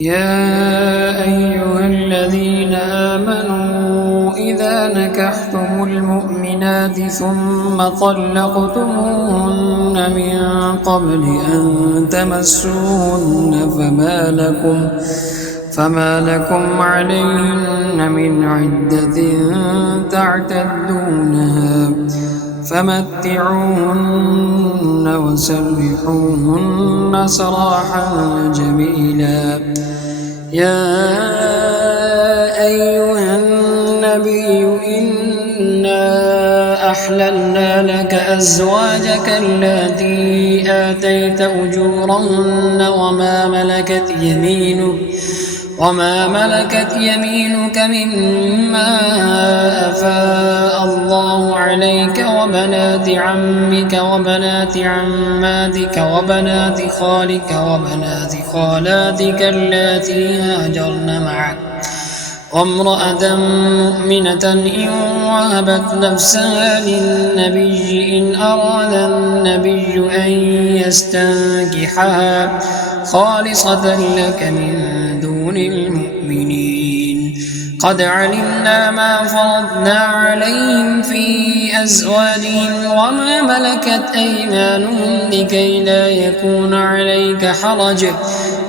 يا أيها الذين آمنوا إذا نكحتم المؤمنات ثم طلقتموهن من قبل أن تمسوهن فما لكم عليهن من عدة تعتدونها فمتعوهن وسرحوهن سراحا جميلا. يا أيها النبي إنا أحللنا لك أزواجك اللاتي آتيت أجورهن وما ملكت يمينك مما أفاء الله عليك وبنات عمك وبنات عماتك وبنات خالك وبنات خالاتك اللاتي هاجرن معك وامرأة مؤمنة إن وهبت نفسها للنبي إن أراد النبي أن يستنكحها خالصة لك من دون المؤمنين. قد علمنا ما فرضنا عليهم في أزواجهم وما ملكت أيمانهم لكي لا يكون عليك حرج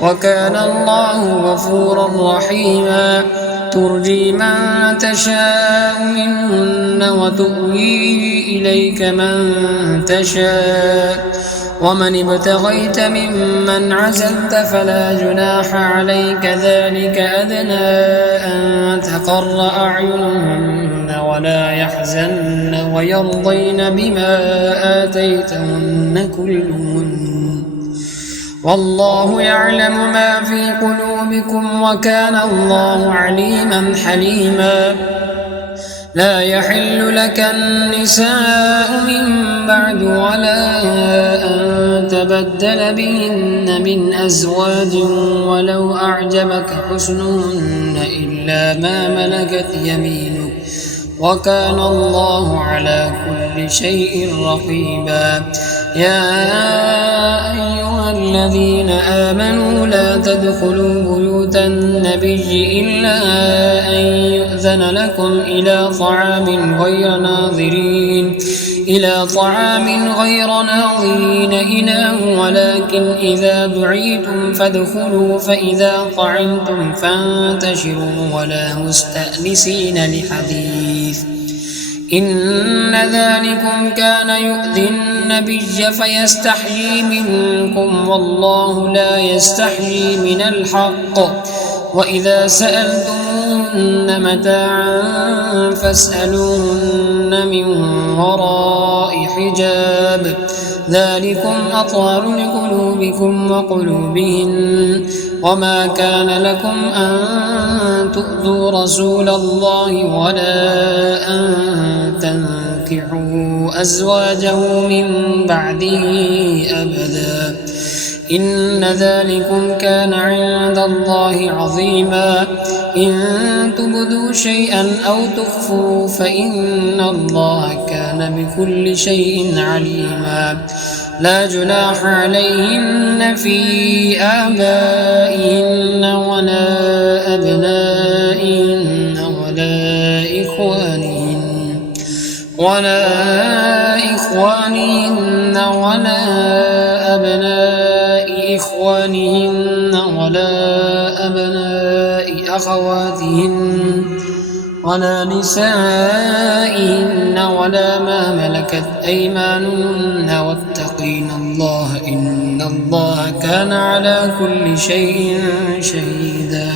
وكان الله غفورا رحيما. ترجي من تشاء منهن وتؤوي إليك من تشاء ومن ابتغيت ممن عزلت فلا جناح عليك ذلك أدنى أن تقر أعينهن ولا يحزن ويرضين بما آتيتهن كلهن والله يعلم ما في قلوبكم وكان الله عليما حليما. لا يحل لك النساء من بعد ولا أن تبدل بهن من أزواج ولو أعجبك حسنهن إلا ما ملكت يمينك وكان الله على كل شيء رقيبا. يا أيها الذين آمنوا لا تدخلوا بيوت النبي إلا أن يؤذن لكم إلى طعام غير ناظرين إناه ولكن إذا دعيتم فادخلوا فإذا طعمتم فانتشروا ولا مستأنسين لحديث إن ذلكم كان يؤذي النبي فيستحيي منكم والله لا يستحيي من الحق. وإذا سألتموهن متاعا فاسألوهن من وراء حجاب ذلكم أطهر لقلوبكم وقلوبهن. وما كان لكم أن تؤذوا رسول الله ولا أن تنكحوا أزواجه من بعده أبدا إن ذلكم كان عند الله عظيما. إن تبدوا شيئا أو تخفوا فإن الله كان بكل شيء عليما. لا جناح عليهن في آبائهن ولا أبنائهن ولا إخوانهن ولا أبناء إخوانهن ولا أبناء أخواتهن ولا نسائهن ولا ما ملكت أيمانهن واتقين الله إن الله كان على كل شيء شهيدا.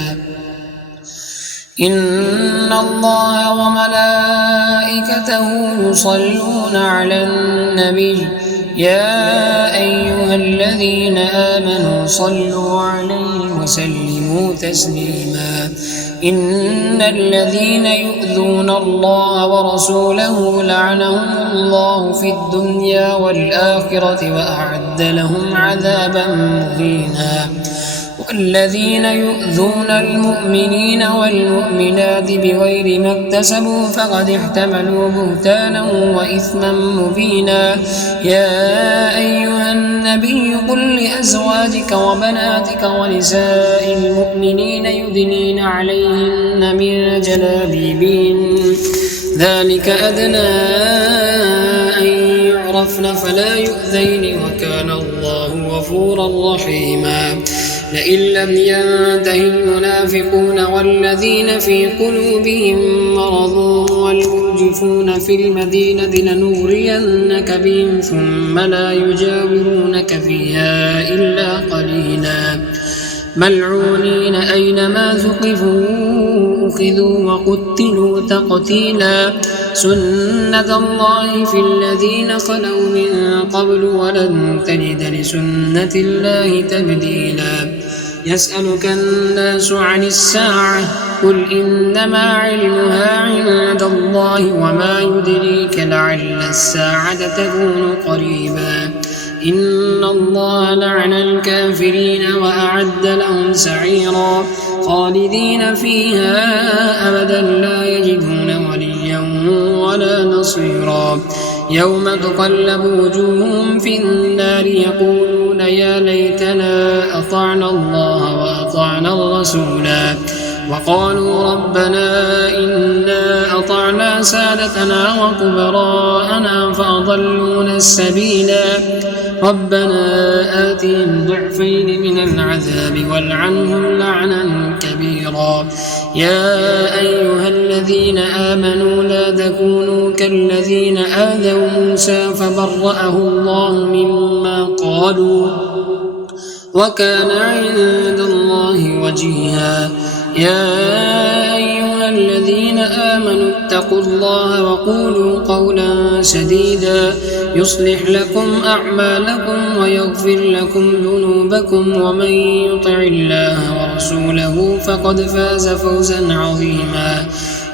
إن الله وملائكته يصلون على النبي يا أيها الذين آمنوا صلوا عليه وسلموا تسليما. إن الذين يؤذون الله ورسوله لعنهم الله في الدنيا والآخرة وأعد لهم عذابا مهينا. والذين يؤذون المؤمنين والمؤمنات بغير ما اكتسبوا فقد احتملوا بهتانا وإثما مبينا. يا أيها النبي قل لأزواجك وبناتك ونساء المؤمنين يدنين عليهن من جلابيبهن ذلك أدنى أن يعرفن فلا يؤذين وكان الله غفورا رحيما. لئن لم ينته المنافقون والذين في قلوبهم مرض والمرجفون في المدينة لنغرينك بهم ثم لا يجاورونك فيها إلا قليلا ملعونين أينما ثقفوا أخذوا وقتلوا تقتيلا. سنة الله في الذين خلوا من قبل ولن تجد لسنة الله تبديلا. يسألك الناس عن الساعة قل إنما علمها عند الله وما يدريك لعل الساعة تكون قريبا. إن الله لعن الكافرين وأعد لهم سعيرا خالدين فيها أبدا لا يجدون وليا ولا نصيرا. يوم تقلب وجوههم في النار يقولون يا ليتنا أطعنا الله وأطعنا الرسولا وقالوا ربنا إنا أطعنا سادتنا وكبراءنا فأضلونا السبيلا ربنا آتهم ضعفين من العذاب والعنهم لعنا كبيرا. يا أيها الذين آمنوا لا تكونوا كالذين آذوا موسى فبرأه الله مما قالوا وكان عند الله وجيها. يا أيها الذين آمنوا اتقوا الله وقولوا قولا سديدا يصلح لكم أعمالكم ويغفر لكم ذنوبكم ومن يطع الله ورسوله فقد فاز فوزا عظيما.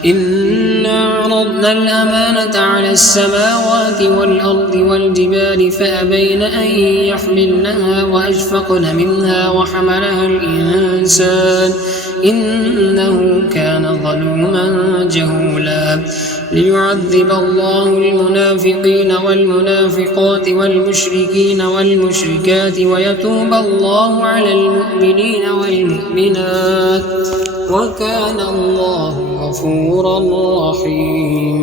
إنا عرضنا الأمانة على السماوات والأرض والجبال فأبين أن يحملنها وأشفقن منها وحملها الإنسان إنه كان ظلوما جهولا. ليعذب الله المنافقين والمنافقات والمشركين والمشركات ويتوب الله على المؤمنين والمؤمنات وكان الله غفورا رحيما.